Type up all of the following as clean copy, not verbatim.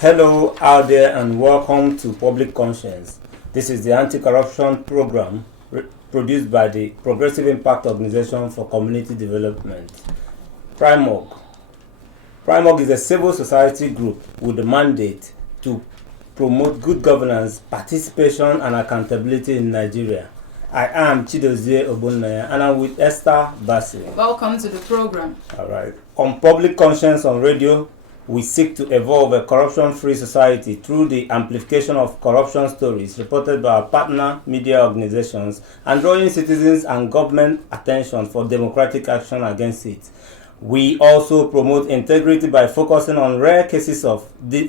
Hello out there and welcome to Public Conscience. This is the anti-corruption program produced by the Progressive Impact Organization for Community Development. PRIMOG. PRIMOG is a civil society group with the mandate to promote good governance, participation and accountability in Nigeria. I am Chidozie Ogbonnaya and I'm with Esther Bassi. Welcome to the program. Alright. On Public Conscience on Radio, we seek to evolve a corruption-free society through the amplification of corruption stories reported by our partner media organizations and drawing citizens and government attention for democratic action against it. We also promote integrity by focusing on rare cases of the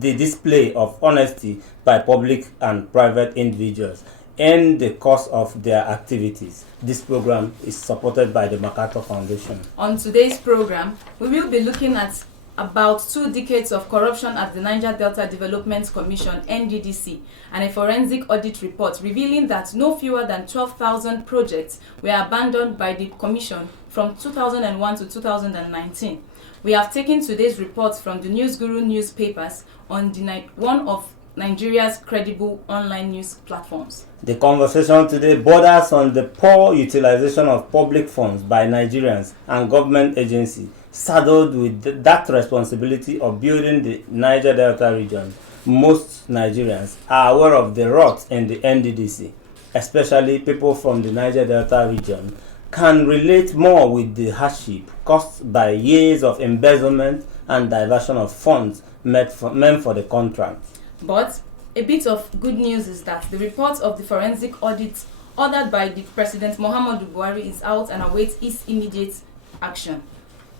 display of honesty by public and private individuals in the course of their activities. This program is supported by the MacArthur Foundation. On today's program, we will be looking at about 2 decades of corruption at the Niger Delta Development Commission (NDDC) and a forensic audit report revealing that no fewer than 12,000 projects were abandoned by the commission from 2001 to 2019. We have taken today's reports from the News Guru newspapers on one of Nigeria's credible online news platforms. The conversation today borders on the poor utilization of public funds by Nigerians and government agencies saddled with that responsibility of building the Niger Delta region. Most Nigerians are aware of the rot in the NDDC, especially people from the Niger Delta region can relate more with the hardship caused by years of embezzlement and diversion of funds meant for the contract. But a bit of good news is that the report of the forensic audit ordered by the President Muhammadu Buhari is out and awaits its immediate action.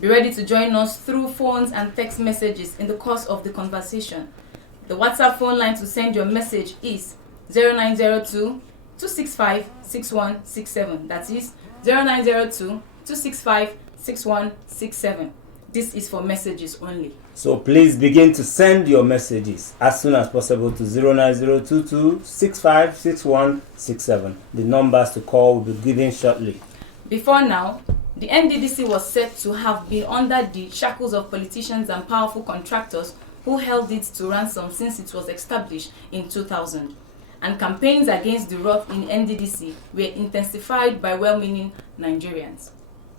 Be ready to join us through phones and text messages in the course of the conversation. The WhatsApp phone line to send your message is 0902 265 6167. That is 0902 265 6167. This is for messages only. So please begin to send your messages as soon as possible to 09022 656167. The numbers to call will be given shortly. Before now, the NDDC was said to have been under the shackles of politicians and powerful contractors who held it to ransom since it was established in 2000. And campaigns against the rot in NDDC were intensified by well-meaning Nigerians.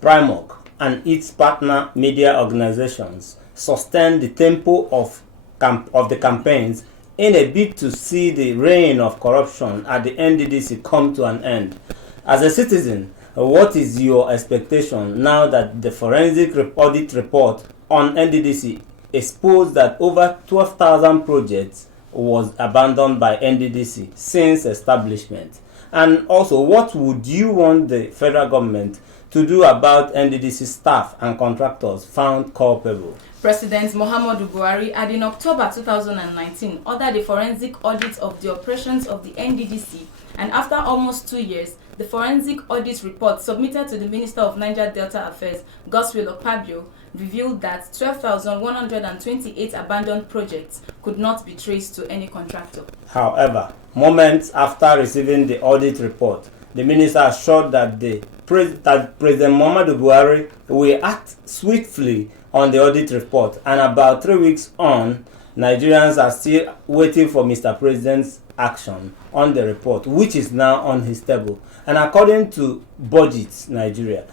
PRIMOG and its partner media organizations sustained the tempo of the campaigns in a bid to see the reign of corruption at the NDDC come to an end. As a citizen, what is your expectation now that the forensic audit report on NDDC exposed that over 12,000 projects was abandoned by NDDC since establishment? And also, what would you want the federal government to do about NDDC staff and contractors found culpable? President Muhammadu Buhari had in October 2019 ordered a forensic audit of the operations of the NDDC, and after almost 2 years, the forensic audit report submitted to the Minister of Niger Delta Affairs, Godswill Akpabio, revealed that 12,128 abandoned projects could not be traced to any contractor. However, moments after receiving the audit report, the minister assured that President Muhammadu Buhari will act swiftly on the audit report, and about 3 weeks on, Nigerians are still waiting for Mr. President's action on the report, which is now on his table. And according to Budget Nigeria,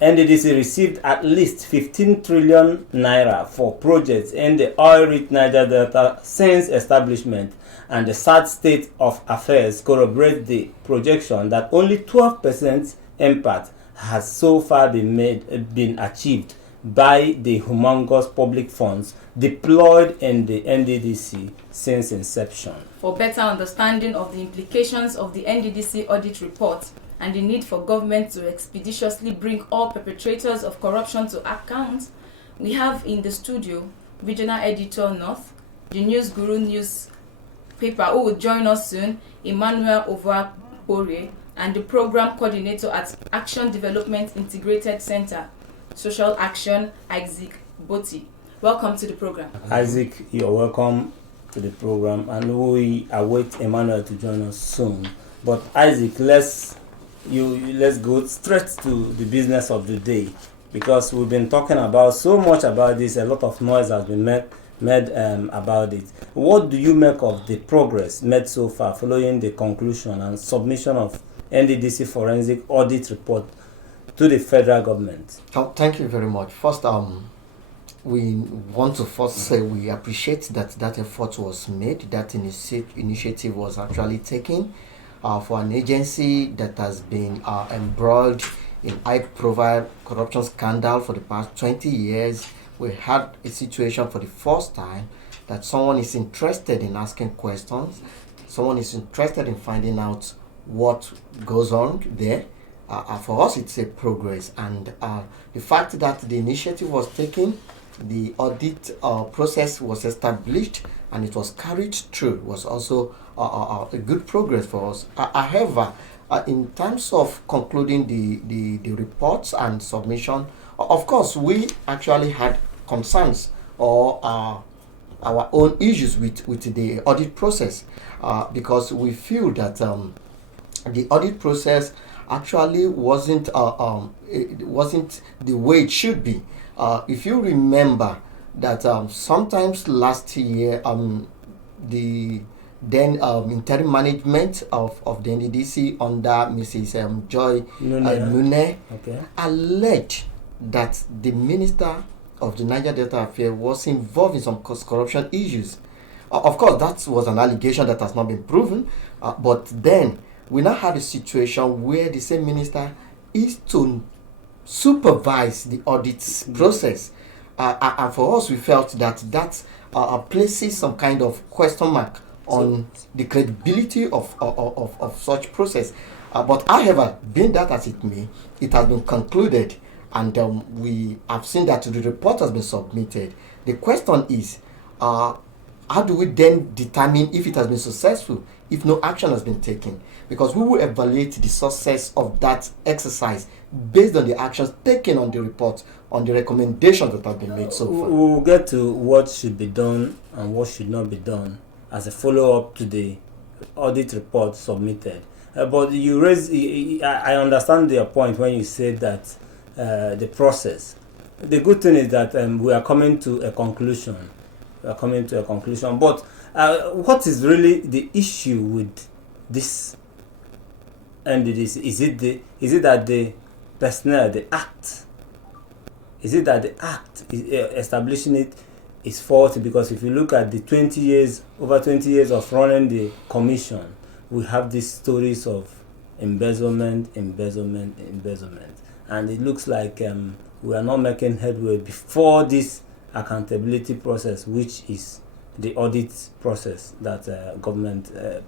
NDDC received at least 15 trillion naira for projects in the oil-rich Niger Delta since establishment, and the sad state of affairs corroborates the projection that only 12% impact has so far been achieved by the humongous public funds deployed in the NDDC since inception. For better understanding of the implications of the NDDC audit report and the need for government to expeditiously bring all perpetrators of corruption to account, we have in the studio Regional Editor North, the News Guru newspaper, who will join us soon, Emmanuel Ovoakpore, and the Program Coordinator at Action Development Integrated Center, Social Action, Isaac Boti. Welcome to the program. Isaac, you're welcome to the program, and we await Emmanuel to join us soon. But Isaac, let's go straight to the business of the day, because we've been talking about so much about this. A lot of noise has been made about it. What do you make of the progress made so far following the conclusion and submission of NDDC forensic audit report to the federal government? Thank you very much. First, we want to first say we appreciate that effort was made, that initiative was actually taken for an agency that has been embroiled in high-profile corruption scandal for the past 20 years. We had a situation for the first time that someone is interested in asking questions, someone is interested in finding out what goes on there. For us, it's a progress, and the fact that the initiative was taken, the audit process was established, and it was carried through was also a good progress for us. However, in terms of concluding the reports and submission, of course, we actually had concerns or our own issues with the audit process because we feel that the audit process actually wasn't the way it should be. If you remember that sometimes last year the then interim management of the NDDC under Mrs. Joy Nune alleged that the minister of the Niger Delta Affairs was involved in some corruption issues. Of course, that was an allegation that has not been proven, but then we now have a situation where the same minister is to supervise the audit process. And for us, we felt that places some kind of question mark on the credibility of such process. But however, being that as it may, it has been concluded, and we have seen that the report has been submitted. The question is, how do we then determine if it has been successful, if no action has been taken? Because we will evaluate the success of that exercise based on the actions taken on the report, on the recommendations that have been made so far. We will get to what should be done and what should not be done as a follow-up to the audit report submitted. But you raise, I understand your point when you said that the process. The good thing is that we are coming to a conclusion. But what is really the issue with this NDDC? Is it that the personnel, the act? Is it that the act is establishing it is faulty? Because if you look at the over 20 years of running the commission, we have these stories of embezzlement, and it looks like we are not making headway before this accountability process, which is the audit process that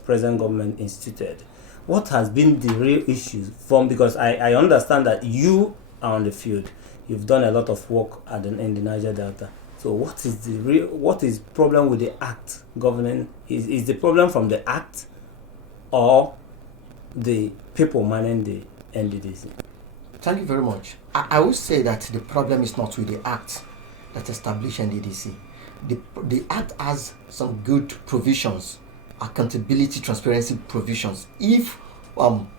present government instituted. What has been the real issues because I understand that you are on the field, you've done a lot of work in the Niger Delta. So what is problem with the act governing? Is the problem from the act or the people manning the NDDC? Thank you very much. I would say that the problem is not with the act that established NDDC. The act has some good provisions, accountability, transparency provisions. If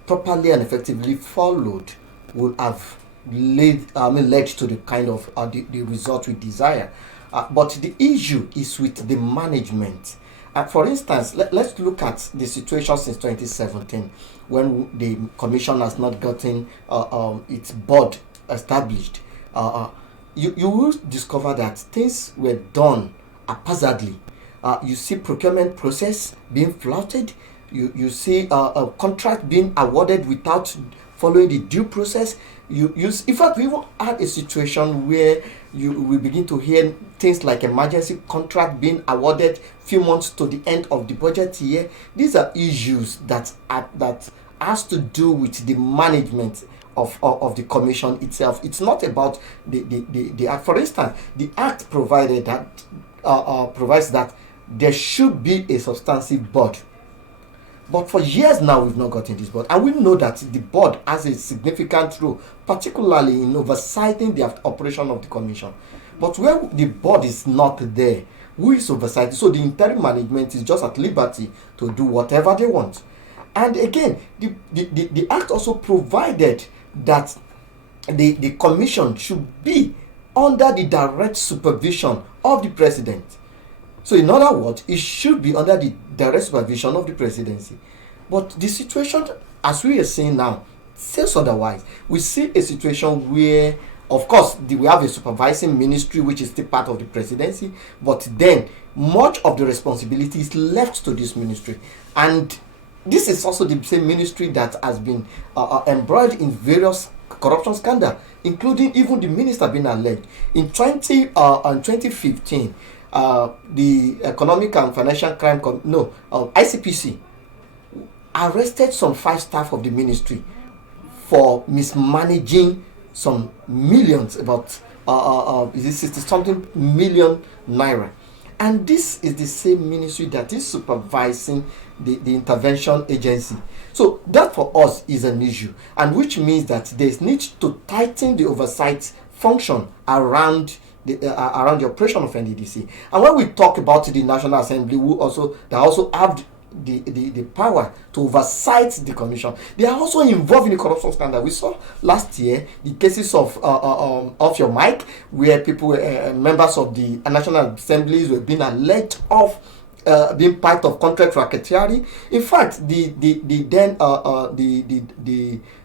properly and effectively followed, would have led to the kind of the result we desire. But the issue is with the management. For instance, let's look at the situation since 2017, when the commission has not gotten its board established. You will discover that things were done haphazardly. You see procurement process being flouted. You see a contract being awarded without following the due process. In fact, we even had a situation where we begin to hear things like emergency contract being awarded few months to the end of the budget year. These are issues that has to do with the management of the commission itself. It's not about the act. For instance, the act provides that there should be a substantive board. But for years now, we've not gotten this board. And we know that the board has a significant role, particularly in oversighting the operation of the commission. But where the board is not there, who is oversighting? So the interim management is just at liberty to do whatever they want. And again, the act also provided that the commission should be under the direct supervision of the president. So in other words, it should be under the direct supervision of the presidency. But the situation, as we are seeing now, says otherwise. We see a situation where, of course, we have a supervising ministry which is still part of the presidency, but then much of the responsibility is left to this ministry. And this is also the same ministry that has been embroiled in various corruption scandals, including even the minister being alleged. In 2015, the Economic and Financial Crime ICPC arrested some 5 staff of the ministry for mismanaging some millions, about 60 something million naira. And this is the same ministry that is supervising the intervention agency. So that for us is an issue, and which means that there's need to tighten the oversight function around the operation of NDDC. And when we talk about the National Assembly, they also have the power to oversight the commission. They are also involved in the corruption scandal. We saw last year the cases of Off Your Mic, where people, members of the National Assemblies, were being alleged of being part of contract racketeering. In fact, the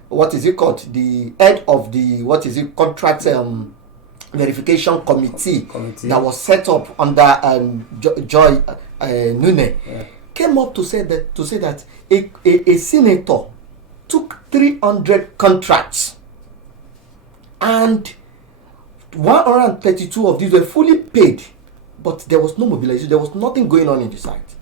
what is it called? The head of the contract verification committee that was set up under Joy Nune. Yeah. Came up to say that a senator took 300 contracts and 132 of these were fully paid, but there was no mobilization, there was nothing going on in the site.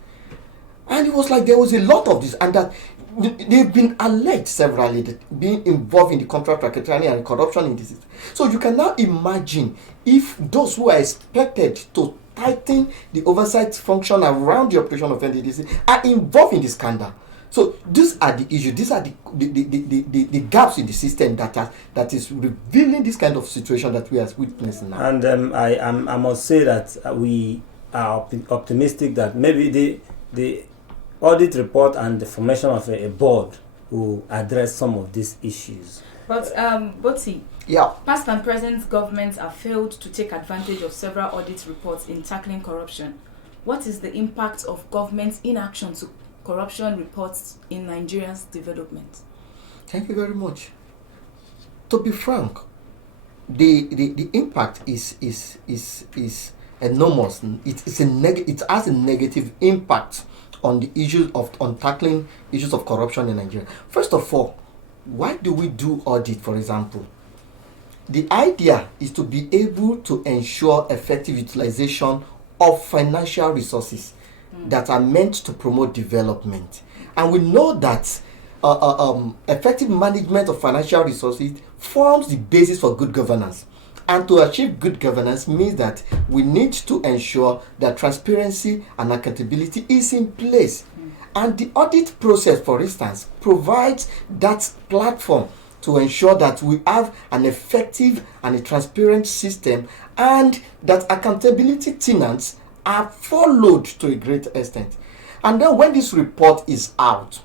And it was like there was a lot of this, and that they've been alleged severally that being involved in the contract racketeering and corruption in this system. So you can now imagine if those who are expected to tighten the oversight function around the operation of NDDC are involved in the scandal. So these are the issues, these are the gaps in the system that is revealing this kind of situation that we are witnessing now. And I must say that we are optimistic that maybe the audit report and the formation of a board will address some of these issues. But Boti, yeah, past and present governments have failed to take advantage of several audit reports in tackling corruption. What is the impact of government's inaction to corruption reports in Nigeria's development? Thank you very much. To be frank, the impact is enormous. It has a negative impact on the issues on tackling issues of corruption in Nigeria. First of all, why do we do audit, for example? The idea is to be able to ensure effective utilization of financial resources that are meant to promote development. And we know that effective management of financial resources forms the basis for good governance. And to achieve good governance means that we need to ensure that transparency and accountability is in place. And the audit process, for instance, provides that platform to ensure that we have an effective and a transparent system, and that accountability tenets are followed to a great extent. And then when this report is out,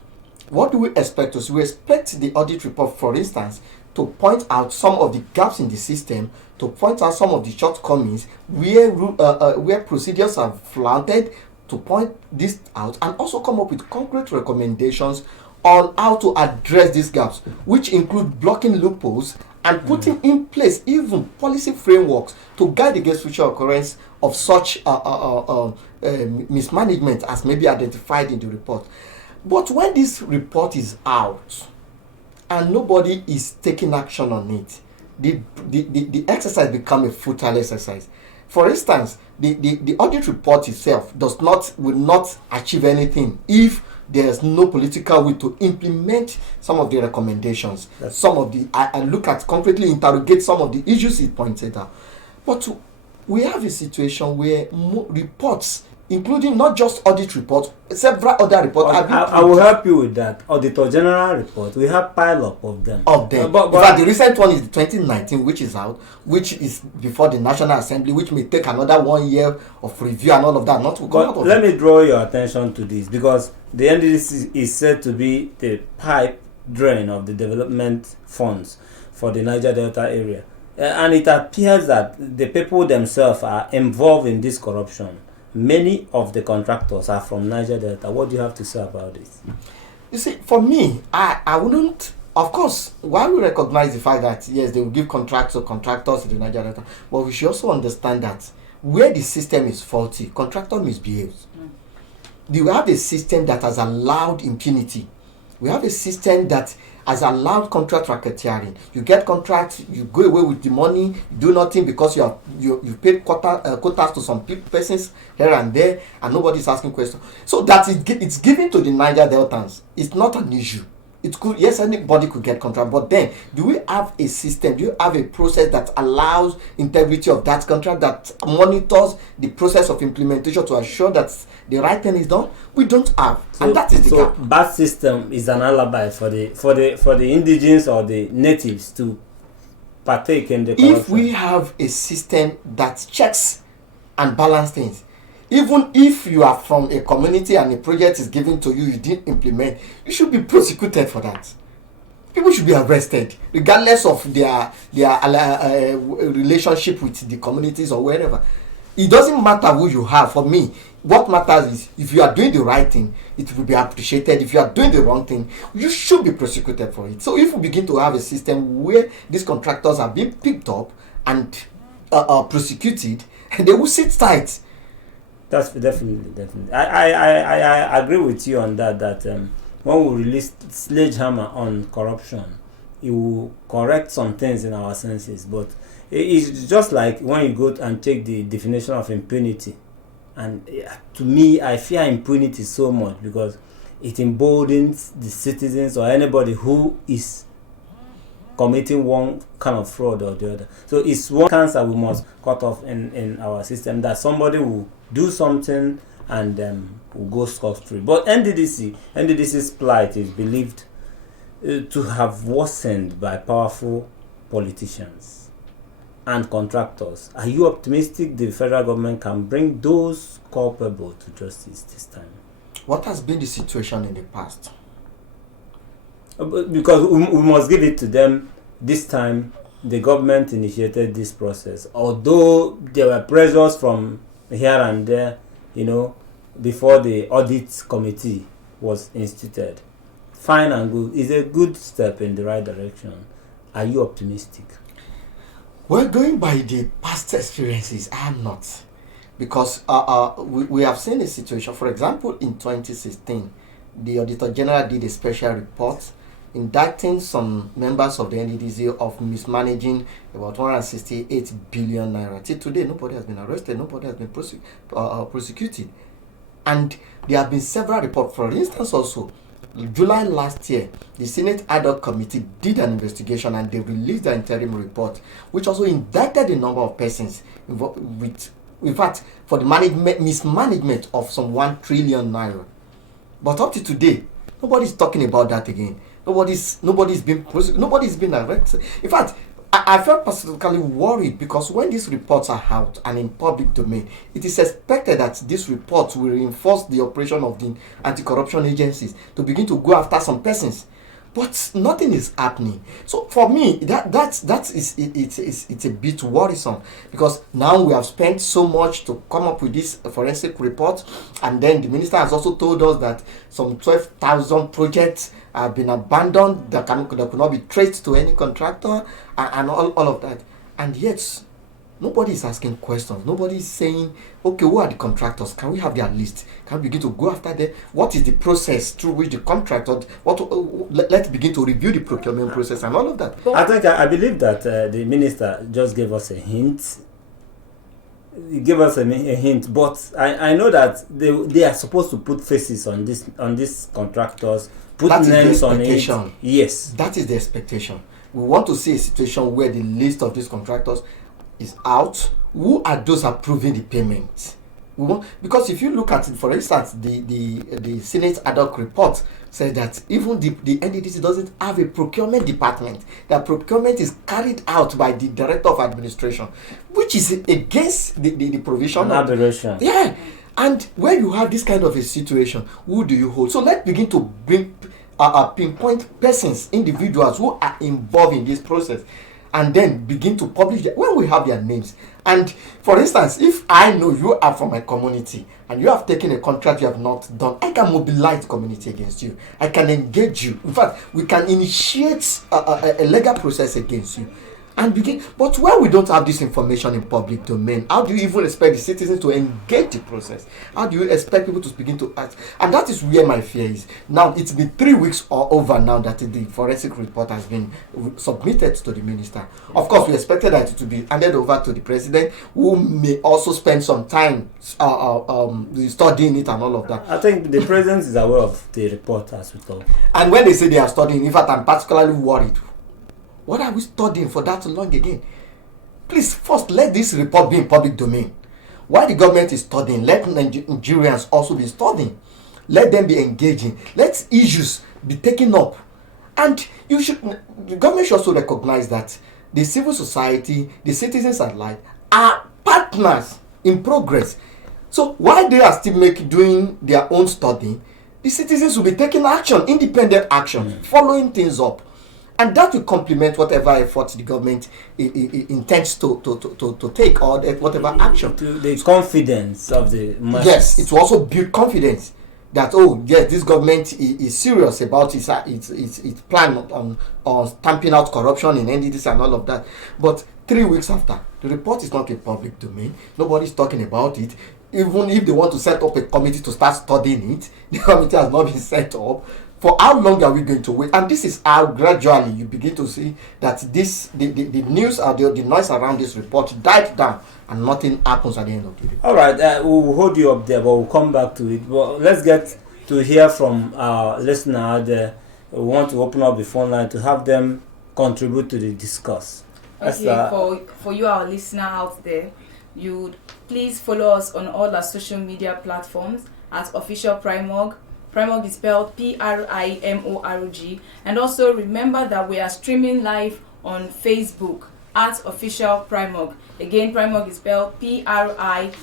what do we expect to see? We expect the audit report, for instance, to point out some of the gaps in the system, to point out some of the shortcomings where procedures are flouted, to point this out, and also come up with concrete recommendations on how to address these gaps, which include blocking loopholes and putting in place even policy frameworks to guide against future occurrence of such mismanagement as may be identified in the report. But when this report is out and nobody is taking action on it, the exercise becomes a futile exercise. For instance, the audit report itself will not achieve anything if there's no political will to implement some of the recommendations. And look at concretely interrogate some of the issues it pointed out. But we have a situation where reports, including not just audit reports, several other reports. I will help you with that. Auditor General report, we have pile up of them. But the recent one is 2019, which is out, which is before the National Assembly, which may take another 1 year of review and all of that. Let me draw your attention to this, because the NDDC is said to be the pipe drain of the development funds for the Niger Delta area. And it appears that the people themselves are involved in this corruption. many of the contractors are from Niger Delta. What do you have to say about this? You see, for me, I wouldn't. Of course, while we recognize the fact that yes, they will give contracts to contractors in the Niger Delta, but we should also understand that where the system is faulty, contractor misbehaves. We have a system that has allowed impunity. We have a system that has allowed contract racketeering. You get contracts, you go away with the money, you do nothing because you paid quotas to some persons here and there, and nobody's asking questions. So that it's given to the Niger Deltans. It's not an issue. It could, yes, anybody could get contract, but then do we have a system? Do you have a process that allows integrity of that contract, that monitors the process of implementation to assure that the right thing is done? We don't have, and that is the gap. Bad system is an alibi for the indigenes or the natives to partake in the corruption. If we have a system that checks and balance things, even if you are from a community and a project is given to you, you didn't implement, you should be prosecuted for that. People should be arrested, regardless of their relationship with the communities or wherever. It doesn't matter who you have. For me, what matters is if you are doing the right thing, it will be appreciated. If you are doing the wrong thing, you should be prosecuted for it. So if we begin to have a system where these contractors are being picked up and prosecuted, they will sit tight. That's definitely. I agree with you on that. That when we release sledgehammer on corruption, it will correct some things in our senses. But it's just like when you go and take the definition of impunity, and to me, I fear impunity so much because it emboldens the citizens or anybody who is committing one kind of fraud or the other. So it's one cancer we must cut off in our system, that somebody will do something and will go scot-free. But NDDC's plight is believed to have worsened by powerful politicians and contractors. Are you optimistic the federal government can bring those culpable to justice this time? What has been the situation in the past? Because we must give it to them. This time the government initiated this process, although there were pressures from here and there, before the audit committee was instituted. Fine and good. It's a good step in the right direction. Are you optimistic? Well, going by the past experiences, I am not, because we have seen a situation. For example, in 2016, the Auditor General did a special report indicting some members of the NDDC of mismanaging about 168 billion naira. Till today, nobody has been arrested, nobody has been prosecuted. And there have been several reports. For instance, also, July last year, the Senate Ad hoc Committee did an investigation and they released the interim report, which also indicted a number of persons with, in fact, for the mismanagement of some 1 trillion naira. But up to today, nobody's talking about that again. Nobody's been arrested. In fact, I felt personally worried because when these reports are out and in public domain, it is expected that these reports will reinforce the operation of the anti-corruption agencies to begin to go after some persons. But nothing is happening. So for me, it's a bit worrisome, because now we have spent so much to come up with this forensic report, and then the minister has also told us that some 12,000 projects have been abandoned that could not be traced to any contractor, and all of that. And yet, nobody is asking questions. Nobody is saying, okay, who are the contractors? Can we have their list? Can we begin to go after them? What is the process through which the contractor, let's begin to review the procurement process and all of that. I believe that the minister just gave us a hint. He gave us a hint, but I know that they are supposed to put faces on these contractors, put names on it. Yes. That is the expectation. We want to see a situation where the list of these contractors is out. Who are those approving the payment? Because if you look at it, for instance, the Senate ad hoc report says that even the NDDC doesn't have a procurement department. That procurement is carried out by the Director of Administration, which is against the provision. An aberration. Yeah. And where you have this kind of a situation, who do you hold? So let's begin to bring pinpoint persons, individuals who are involved in this process. and then begin to publish them when we have their names. And for instance, if I know you are from my community and you have taken a contract you have not done, I can mobilize the community against you. I can engage you. In fact, we can initiate a legal process against you and begin. But when we don't have this information in public domain, how do you even expect the citizens to engage the process? How do you expect people to begin to act? And that is where my fear is. Now, it's been 3 weeks or over now that the forensic report has been submitted to the minister. Of course, we expected that it to be handed over to the president, who may also spend some time studying it and all of that. I think the president is aware of the report as we talk. And when they say they are studying, in fact, I'm particularly worried. What are we studying for that long again? Please, first, let this report be in public domain. While the government is studying, let Nigerians also be studying. Let them be engaging. Let issues be taken up. And the government should also recognize that the civil society, the citizens alike, are partners in progress. So while they are still doing their own study, the citizens will be taking action, independent action, following things up. And that will complement whatever efforts the government intends to take, or whatever action. To the confidence of the masses. Yes, it will also build confidence that, oh yes, this government is serious about its plan on stamping out corruption in NDDC and all of that. But 3 weeks after, the report is not in public domain. Nobody's talking about it. Even if they want to set up a committee to start studying it, the committee has not been set up. For how long are we going to wait? And this is how gradually you begin to see that the news or the noise around this report died down and nothing happens at the end of the day. All right, we'll hold you up there, but we'll come back to it. But let's get to hear from our listener out there. We want to open up the phone line to have them contribute to the discuss. Okay, for you, our listener out there, you please follow us on all our social media platforms at Official Primorg. Primorg is spelled Primorg. And also remember that we are streaming live on Facebook at Official Primorg. Again, Primorg is spelled Primorg.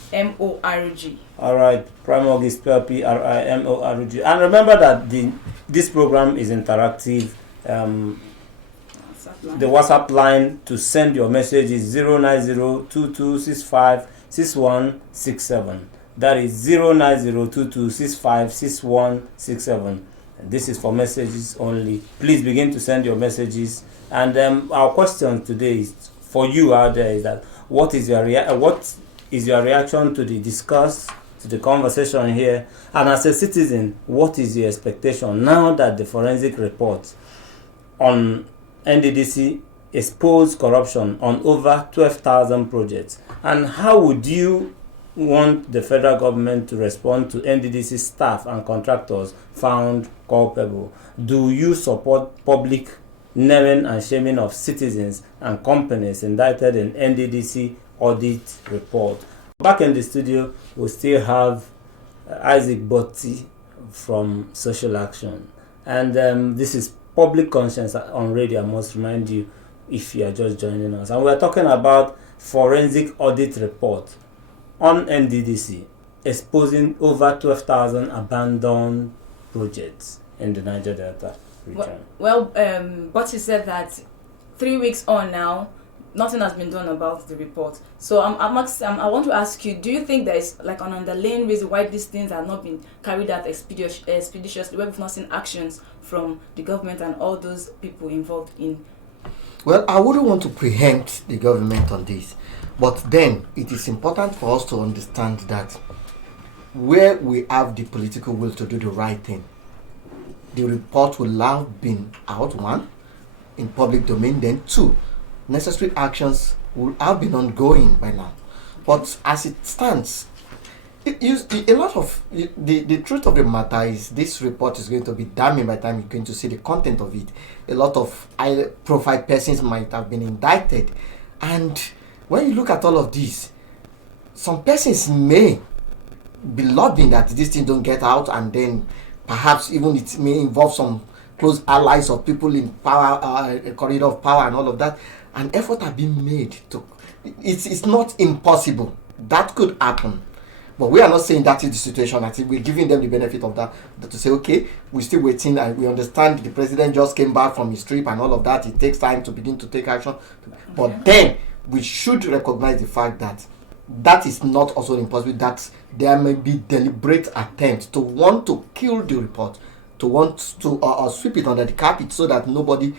All right, Primorg is spelled Primorg. And remember that this program is interactive. The WhatsApp line to send your message is 09022656167. That is 09022656167. This is for messages only. Please begin to send your messages. And our question today is for you out there: is that what is your reaction to the discuss, to the conversation here? And as a citizen, what is your expectation now that the forensic report on NDDC exposed corruption on over 12,000 projects? And how would you want the federal government to respond to NDDC staff and contractors found culpable? Do you support public naming and shaming of citizens and companies indicted in NDDC audit report? Back in the studio, we still have Isaac Botti from Social Action. And this is Public Conscience on Radio, I must remind you, if you are just joining us. And we're talking about forensic audit report on NDDC exposing over 12,000 abandoned projects in the Niger Delta region. But he said that 3 weeks on now, nothing has been done about the report. So I want to ask you, do you think there is like an underlying reason why these things have not been carried out expeditiously, where we've not seen actions from the government and all those people involved in? Well, I wouldn't want to preempt the government on this, but then it is important for us to understand that where we have the political will to do the right thing, the report will have been out, one, in public domain, then two, necessary actions will have been ongoing by now. But as it stands, the truth of the matter is this report is going to be damning by the time you're going to see the content of it. A lot of high-profile persons might have been indicted. And when you look at all of this, some persons may be lobbying that this thing don't get out, and then perhaps even it may involve some close allies of people in power, a corridor of power and all of that. An effort has been made to. It's not impossible. That could happen. But we are not saying that is the situation. I think we're giving them the benefit of that to say, okay, we're still waiting and we understand the president just came back from his trip and all of that. It takes time to begin to take action. But then we should recognize the fact that that is not also impossible, that there may be deliberate attempt to want to kill the report, to want to sweep it under the carpet so that nobody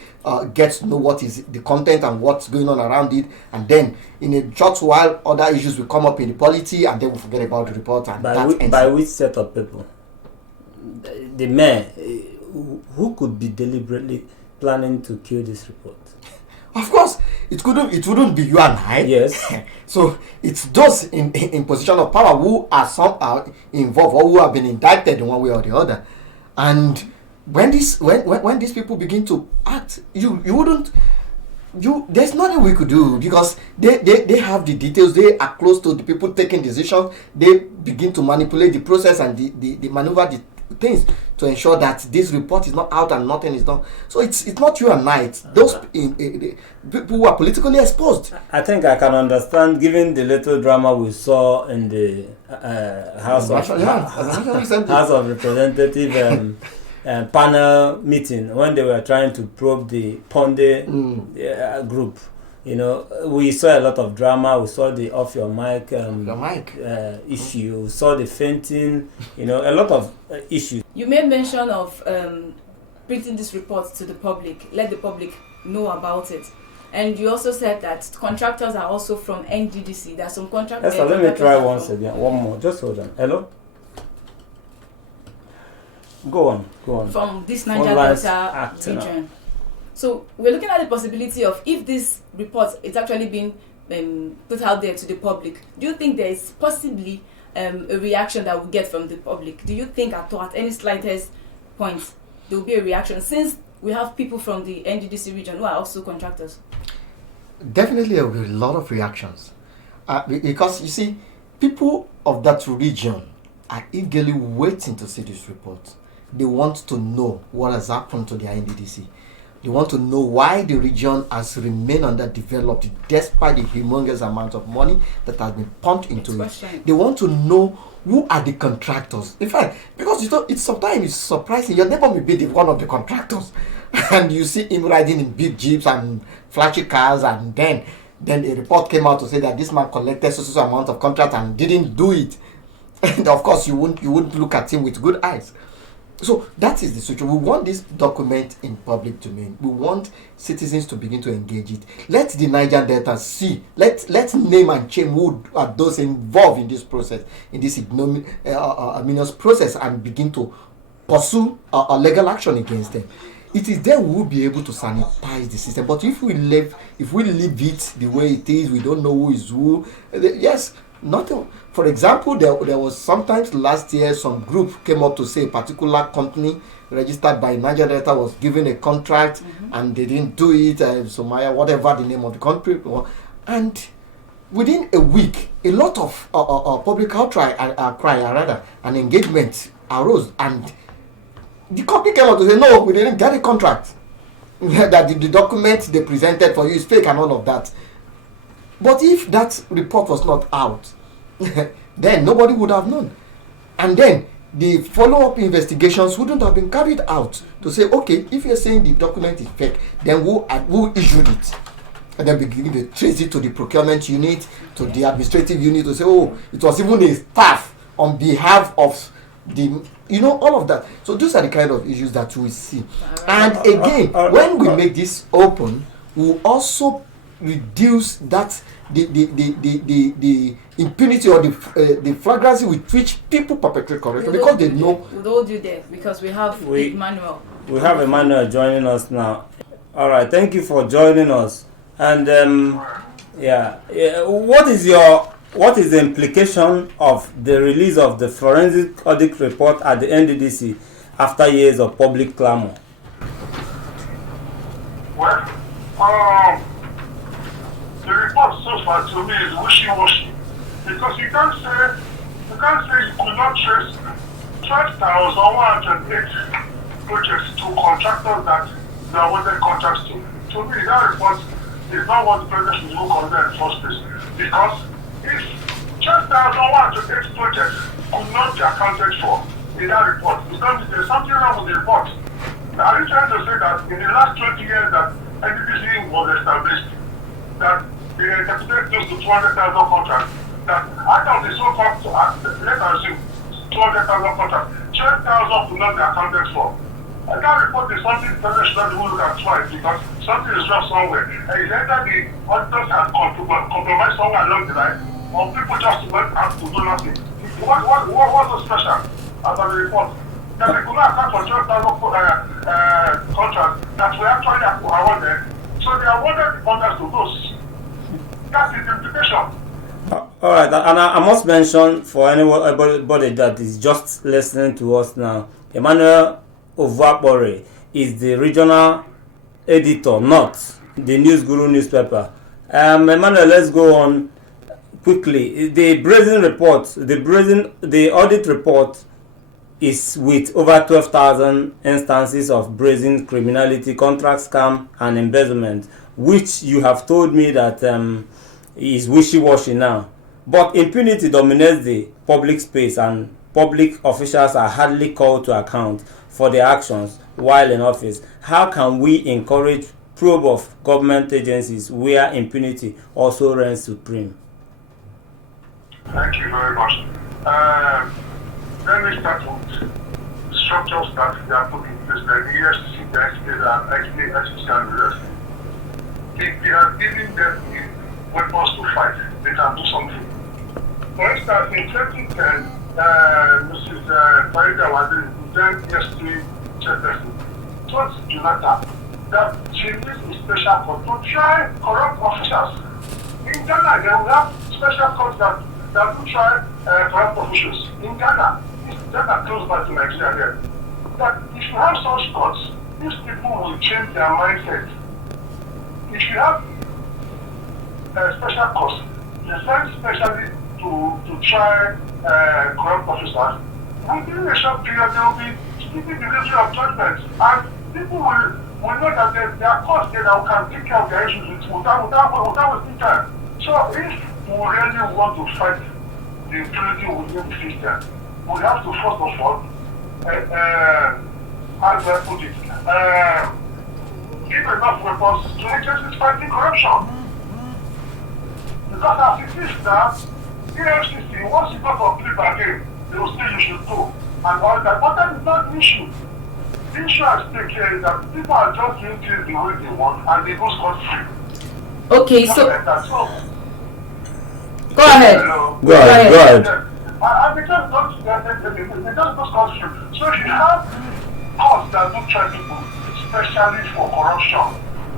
gets to know what is the content and what's going on around it, and then in a short while other issues will come up in the polity and then we forget about the report. And by which set of people? The men who could be deliberately planning to kill this report? Of course, it wouldn't be you and I. Yes. So it's those in position of power who are somehow involved or who have been indicted in one way or the other. And when these people begin to act, there's nothing we could do, because they have the details. They are close to the people taking decisions. They begin to manipulate the process and they maneuver the things to ensure that this report is not out and nothing is done. So it's not you and I. It's those people who are politically exposed. I think I can understand, given the little drama we saw in the House of Representatives panel meeting when they were trying to probe the Ponde group. You know, we saw a lot of drama. We saw the off your mic issue. We saw the fainting. You know, a lot of issues. You made mention of printing this report to the public, let the public know about it. And you also said that contractors are also from NDDC. There are some contractors. Yes, let me try once again. One more. Just hold on. Hello? Go on. From this Niger Delta region. So we're looking at the possibility of, if this report is actually being put out there to the public, do you think there is possibly a reaction that we'll get from the public? Do you think at any slightest point there will be a reaction, since we have people from the NDDC region who are also contractors? Definitely there will be a lot of reactions. Because you see, people of that region are eagerly waiting to see this report. They want to know what has happened to their NDDC. They want to know why the region has remained underdeveloped despite the humongous amount of money that has been pumped into it. They want to know who are the contractors. In fact, because it's sometimes surprising. Your neighbor may be one of the contractors, and you see him riding in big jeeps and flashy cars, and then a report came out to say that this man collected so amount of contract and didn't do it. And of course, you wouldn't look at him with good eyes. So that is the situation. We want this document in public domain. We want citizens to begin to engage it. Let the Niger Delta see. Let's name and shame who are those involved in this process, in this ignominious process, and begin to pursue a legal action against them. It is there we will be able to sanitize the system. But if we leave it the way it is, we don't know who is who. Yes. Nothing. For example, there was sometimes last year some group came up to say a particular company registered by Niger Delta was given a contract and they didn't do it, Somalia, whatever the name of the country, and within a week, a lot of public outcry, and engagement arose, and the company came out to say, no, we didn't get a contract, that the document they presented for you is fake and all of that. But if that report was not out, then nobody would have known. And then the follow-up investigations wouldn't have been carried out to say, okay, if you're saying the document is fake, then who issued it? And then begin to trace it to the procurement unit, to the administrative unit, to say, oh, it was even a staff on behalf of the, all of that. So those are the kind of issues that we see. And again, when we make this open, we'll also reduce that the impunity or the flagrancy with which people perpetrate corruption, because they know. We'll hold you there because we have Emmanuel. We have Emmanuel joining us now. All right, thank you for joining us. And what is the implication of the release of the forensic audit report at the NDDC after years of public clamor? Well, the report so far to me is wishy-washy, because you can't say you could not trace 12,108 projects to contractors that they awarded contracts to. To me, that report is not what the president should look on there in the first place, because if 12,108 projects accounted for in that report. There's something wrong with the report. Are you trying to say that in the last 20 years that NDDC was established, that they executed close to 200,000 contracts, that out of the so-called, let's assume, 200,000 contracts, 12,000 could not be accounted for? And that report is something the president should not even look at twice because something is wrong somewhere. And it's either the auditors have compromised somewhere along the line, or people just went out to do nothing. What's so special about the report? That they could not account for 12,000 contracts that were actually awarded. So they awarded the contracts to those. That's the implication. All right, and I must mention for anybody that is just listening to us now, Emmanuel Ovapore is the regional editor, not the News Guru newspaper. Emmanuel, let's go on quickly. The audit report is with over 12,000 instances of brazen criminality, contract scam, and embezzlement, which you have told me that is wishy-washy now. But impunity dominates the public space, and public officials are hardly called to account for their actions while in office. How can we encourage probe of government agencies where impunity also reigns supreme? Thank you very much. Let me start with structures that they are put in place, the EFCC, the XP, and the rest. If they are giving them weapons to fight, they can do something. For instance, in 2010, Mrs. Farida was the then EFCC chairperson, told Jonathan that she needs a special court to try corrupt officials. In Ghana, they will have special courts that will try corrupt officials. In Ghana, that are close by to Nigeria, that if you have such courts, these people will change their mindset. If you have special courts designed specially to try corrupt officers, within a short period they will be speaking delivery of judgment, and people will know that there are courts there that can take care of their issues without wasting time. So if we really want to fight the impunity within the system, we have to first of all, as I put it, give enough weapons to agencies fighting corruption. Because as it is now, EFCC, once you go for plea bargain, they will say you should go and all that. But that is not the issue. The issue at stake here is that people are just doing things the way they want and they go scot-free. Okay, so go ahead. Go ahead. And they just go scot-free. So if you have courts that do try people, especially for corruption,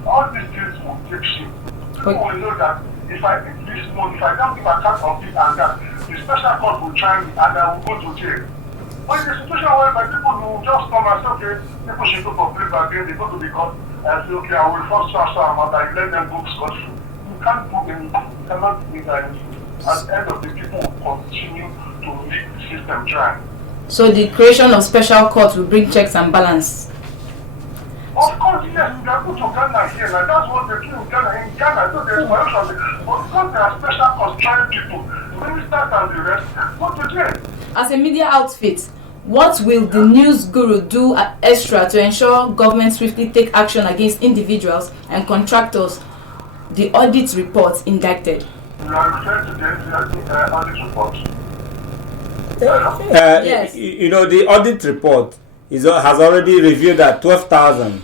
all these things will take shape. People will know that if I take this money, if I don't give account of this and that, the special court will try me and I will go to jail. But in the situation where people will just come and say, okay, people should go for plea bargain, they go to the court and say, okay, I will first transfer amount and let them go scot-free. You can't do anything. You cannot do anything. At the end of the people will continue to make the system dry. So the creation of special courts will bring checks and balance. Of course, yes, they are good to Ghana here, and that's what they do in Ghana. In Ghana, so there's corruption. But because there are special courts trying people, ministers and the rest, go to jail. As a media outfit, what will the News Guru do extra to ensure government swiftly take action against individuals and contractors the audit reports indicted? You are referring to the audit report. Yes. You know, the audit report has already revealed that 12,000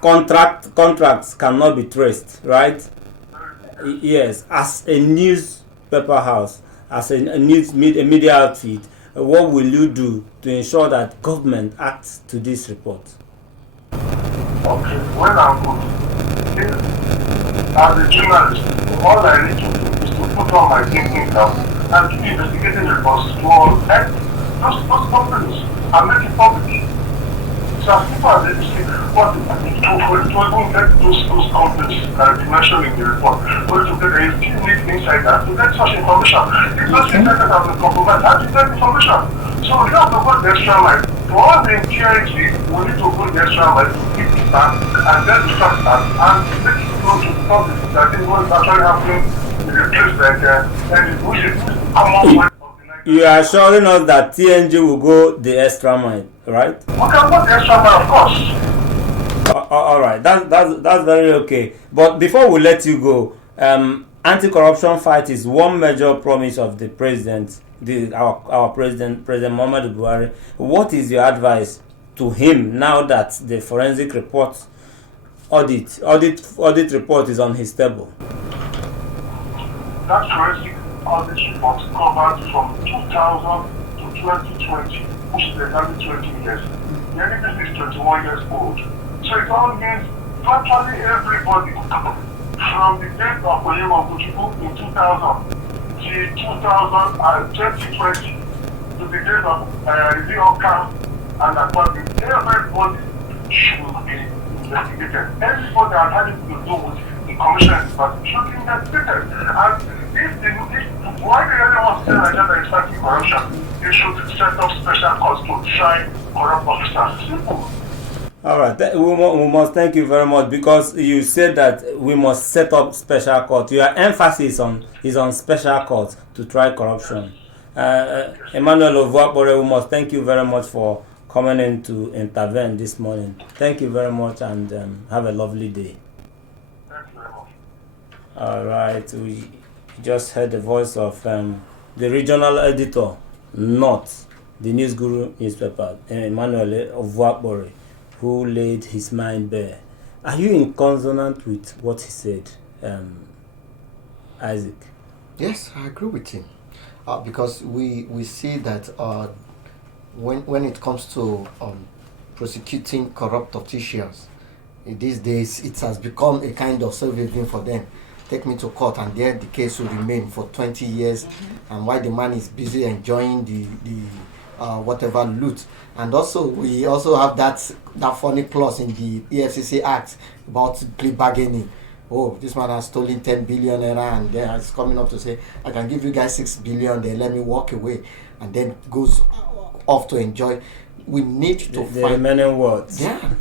contracts cannot be traced, right? Yes. As a newspaper house, as a media outfit, what will you do to ensure that government acts to this report? Okay, when I'm good, as a journalist, all I need to do is to put on my thinking down and keep investigating reports to help those companies and make it public. So as people are ready to see what to even get those companies that you mentioned in the report, for to get a still need insider to get such information. If those insiders have been compromised, how do you get information? So we have to go the extra mile. For all the impurity, we need to go the extra mile to keep it back and get the facts out and make it known to the public that this was actually happening in a place like which is common way of the You are assuring us that TNG will go the extra mile, right? We can go the extra mile, of course. All right, that's very okay. But before we let you go, anti-corruption fight is one major promise of the president, our president, President Muhammadu Buhari. What is your advice to him now that the forensic report audit report is on his table? That forensic audit report covered from 2000 to 2020, which is exactly 20 years. The NDDC is 21 years old. So it all means virtually everybody from the date of Oyema Kuchiku in 2000 to 2020 to the date of Rioka and Akwabi, everybody should be investigated. Everybody that had anything to do with the commission should be investigated. And if why the other ones say Nigeria is fighting corruption, they should set up special courts to try corrupt officers. Simple. All right, we must thank you very much, because you said that we must set up special court. Your emphasis is on special courts to try corruption. Emmanuel Ovuakbore, we must thank you very much for coming in to intervene this morning. Thank you very much, and have a lovely day. Thank you very much. All right, we just heard the voice of the regional editor, not the News Guru newspaper, Emmanuel Ovuakbore, who laid his mind bare. Are you in consonant with what he said, Isaac? Yes, I agree with him. Because we see that when it comes to prosecuting corrupt officials, these days it has become a kind of self-evident for them. Take me to court and there the case will remain for 20 years, and while the man is busy enjoying the whatever loot. And also we also have that funny clause in the EFCC Act about plea bargaining. Oh, this man has stolen 10 billion naira, and then it's coming up to say, I can give you guys 6 billion, then let me walk away, and then goes off to enjoy. We need to the remaining words. Yeah,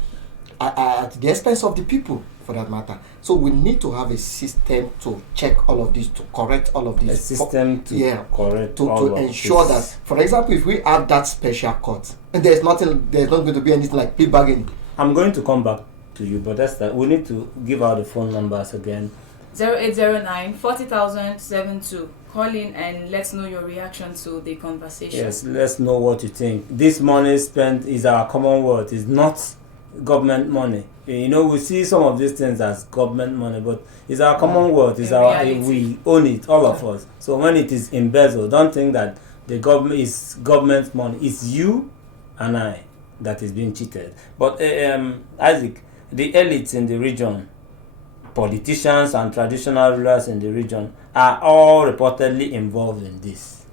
at the expense of the people, for that matter. So we need to have a system to check all of this, to correct all of this. A system to correct to ensure that, for example, if we have that special court, and there's not going to be anything like plea bargaining. I'm going to come back to you, but that's that. We need to give out the phone numbers again. 0809 40072. Call in and let's know your reaction to the conversation. Yes, let's know what you think. This money spent is our common worth. It's not government money. You know, we see some of these things as government money, but it's our common worth. It's our we own it, all of us. So when it is embezzled, don't think that the government is government money. It's you and I that is being cheated. But Isaac, the elites in the region, politicians and traditional rulers in the region, are all reportedly involved in this.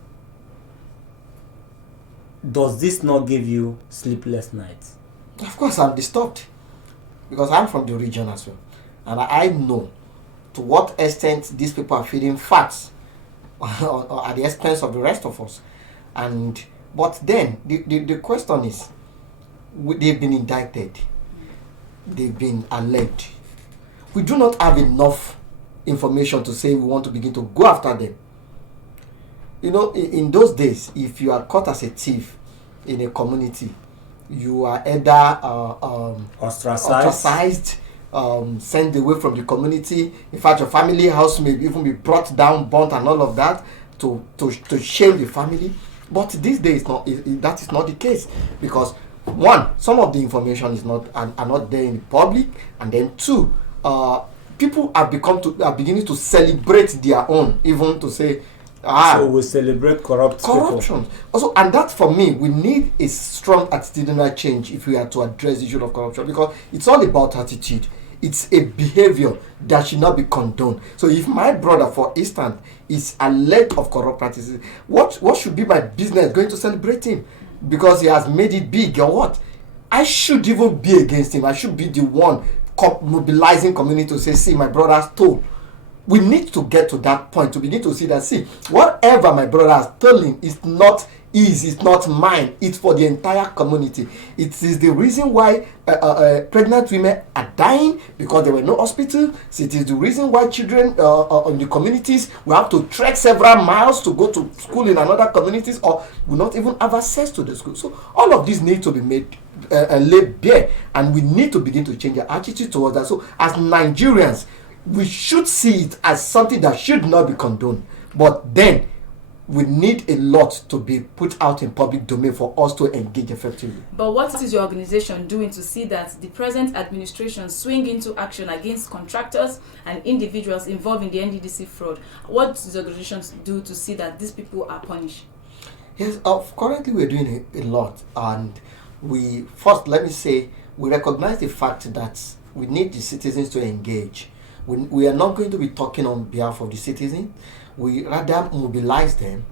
Does this not give you sleepless nights? Of course, I'm disturbed, because I'm from the region as well, and I know to what extent these people are feeding facts at the expense of the rest of us. But then the question is, they've been indicted, they've been alleged. We do not have enough information to say we want to begin to go after them. You know, in those days, if you are caught as a thief in a community, you are either ostracized, sent away from the community. In fact, your family house may even be brought down, burnt, and all of that to shame the family. But these days, that is not the case, because one, some of the information is not are not there in the public, and then two, people are beginning to celebrate their own, even to say, so we celebrate corruption. People. Also, and that for me, we need a strong attitudinal change if we are to address the issue of corruption, because it's all about attitude. It's a behavior that should not be condoned. So if my brother, for instance, is alleged of corrupt practices, what should be my business going to celebrate him because he has made it big, or what? I should even be against him. I should be the one mobilizing community to say, see, my brother stole. We need to get to that point to begin to see that, see, whatever my brother has stolen is not it's not mine. It's for the entire community. It is the reason why pregnant women are dying because there were no hospitals. It is the reason why children in the communities will have to trek several miles to go to school in another communities or will not even have access to the school. So all of these need to be made laid bare, and we need to begin to change our attitude towards that. So as Nigerians, we should see it as something that should not be condoned, but then we need a lot to be put out in public domain for us to engage effectively. But what is your organization doing to see that the present administration swing into action against contractors and individuals involved in the NDDC fraud? What does the organization do to see that these people are punished? Yes, currently we're doing a lot, and let me say, we recognize the fact that we need the citizens to engage. We are not going to be talking on behalf of the citizens. We rather mobilize them,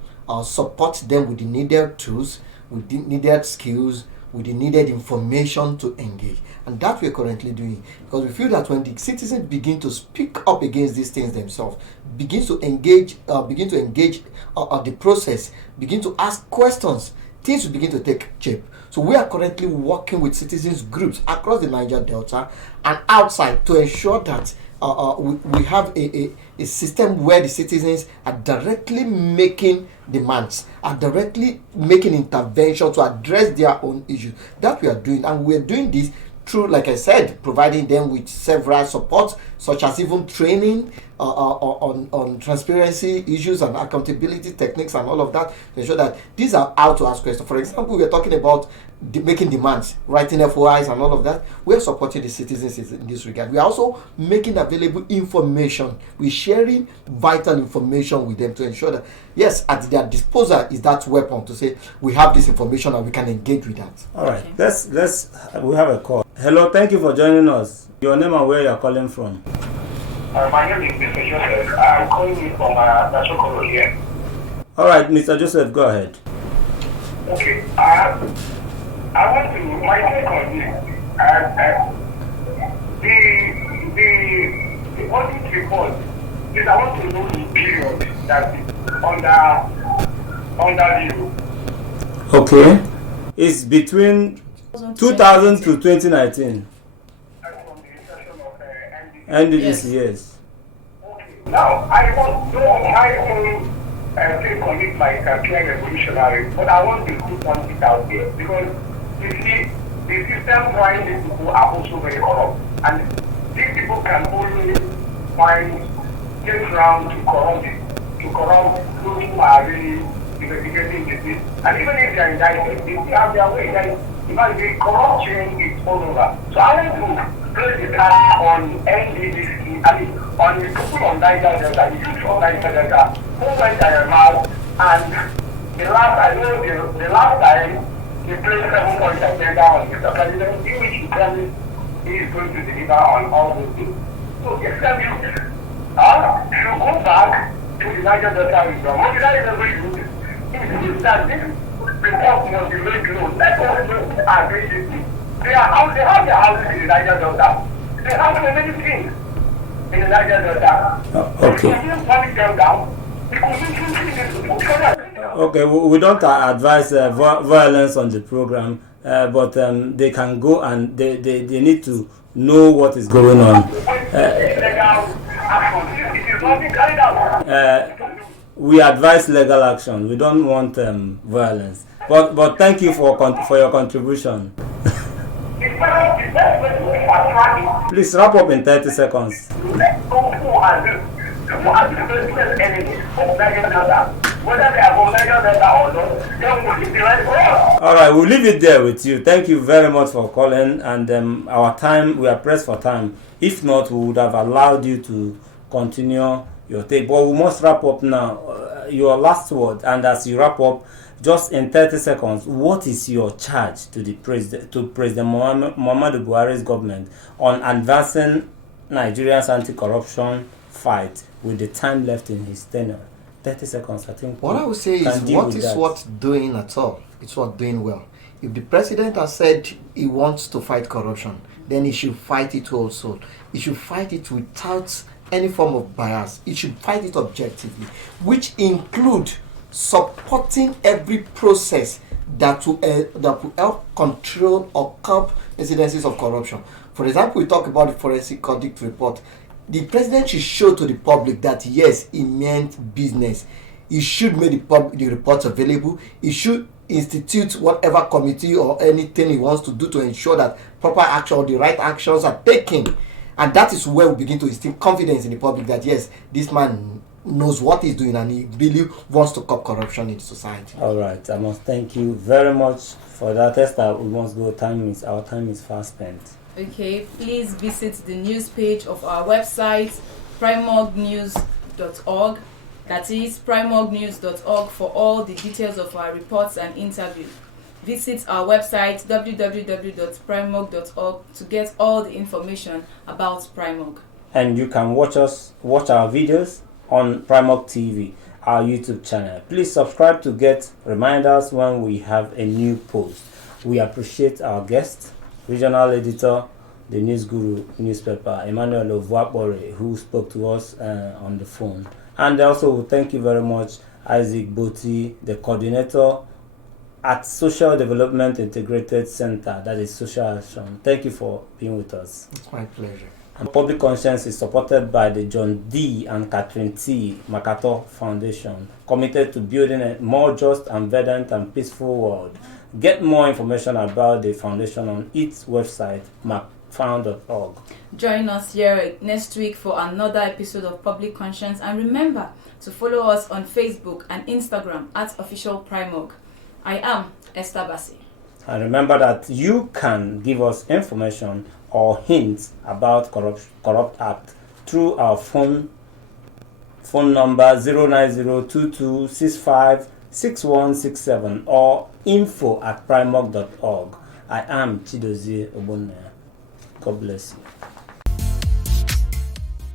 support them with the needed tools, with the needed skills, with the needed information to engage. And that we're currently doing, because we feel that when the citizens begin to speak up against these things themselves, begin to engage the process, begin to ask questions, things will begin to take shape. So we are currently working with citizens groups across the Niger Delta and outside to ensure that we have a system where the citizens are directly making demands, are directly making intervention to address their own issues. That we are doing, and we are doing this through, like I said, providing them with several supports, such as even training on transparency issues and accountability techniques and all of that, to ensure that these are how to ask questions. For example, we are talking about making demands, writing FOIs and all of that. We are supporting the citizens in this regard. We are also making available information. We're sharing vital information with them to ensure that, yes, at their disposal is that weapon to say, we have this information and we can engage with that. All right, we have a call. Hello, thank you for joining us. Your name and where you are calling from? My name is Mr. Joseph. I'm calling you from Nasokoro here. All right, Mr. Joseph, go ahead. Okay. I want to, my take on this, the audit report is, I want to know the period that is under review. Okay. It's between 2000 to 2019. NDDC, yes. Okay. Now, I want to know my own take on it like a clear revolutionary, but I want to put one thing out there, because you see, the system why these people are also very corrupt, and these people can only get around to corrupt those who are really investigating this. And even if they are indicted, they still have their way. The corruption is all over. So I want to place the task on NDDC, I mean, on the people on Niger Delta, the youth on Niger Delta, who went out, and the last time, he placed 7-point agenda on Mr. President, in which he promised he is going to deliver on all those things. So if you should go back to the Niger Delta region, what did I ever use? It is that this report must be made known. Let us know who are doing this thing. They have their houses in the Niger Delta. They have so many things in the Niger Delta. Okay. If you don't them down, the conditions Okay, we don't advise violence on the program, but they can go and they need to know what is going on. We advise legal action. We don't want violence. But thank you for your contribution. Please wrap up in 30 seconds. All right, we'll leave it there with you. Thank you very much for calling, and our time, we are pressed for time. If not, we would have allowed you to continue your take, but we must wrap up now. Your last word, and as you wrap up, just in 30 seconds, what is your charge to the President Muhammadu Buhari's government on advancing Nigeria's anti-corruption fight with the time left in his tenure? 30 seconds, I think. What I would say is, what is worth doing at all? It's worth doing well. If the president has said he wants to fight corruption, then he should fight it also. He should fight it without any form of bias. He should fight it objectively, which include supporting every process that will help control or curb incidences of corruption. For example, we talk about the forensic audit report. The president should show to the public that yes, he meant business. He should make the reports available. He should institute whatever committee or anything he wants to do to ensure that proper action or the right actions are taken. And that is where we begin to instill confidence in the public that yes, this man knows what he's doing and he really wants to curb corruption in society. All right, I must thank you very much for that, Esther. We must go. Our time is fast spent. Okay, please visit the news page of our website, primognews.org. That is primognews.org for all the details of our reports and interviews. Visit our website www.primog.org to get all the information about Primog. And you can watch our videos on Primog TV, our YouTube channel. Please subscribe to get reminders when we have a new post. We appreciate our guest, regional editor, the News Guru newspaper, Emmanuel Ovwakbore, who spoke to us on the phone. And also thank you very much, Isaac Boti, the coordinator at Social Development Integrated Center, that is Social Action. Thank you for being with us. It's my pleasure. And Public Conscience is supported by the John D. and Catherine T. MacArthur Foundation, committed to building a more just and verdant and peaceful world. Get more information about the foundation on its website, macfound.org. Join us here next week for another episode of Public Conscience, and remember to follow us on Facebook and Instagram at Official Primog. I am Esther Bassi. And remember that you can give us information or hints about corrupt act through our phone number 09022656167 or info@primog.org. I am Chidozie Ogbonna. God bless you.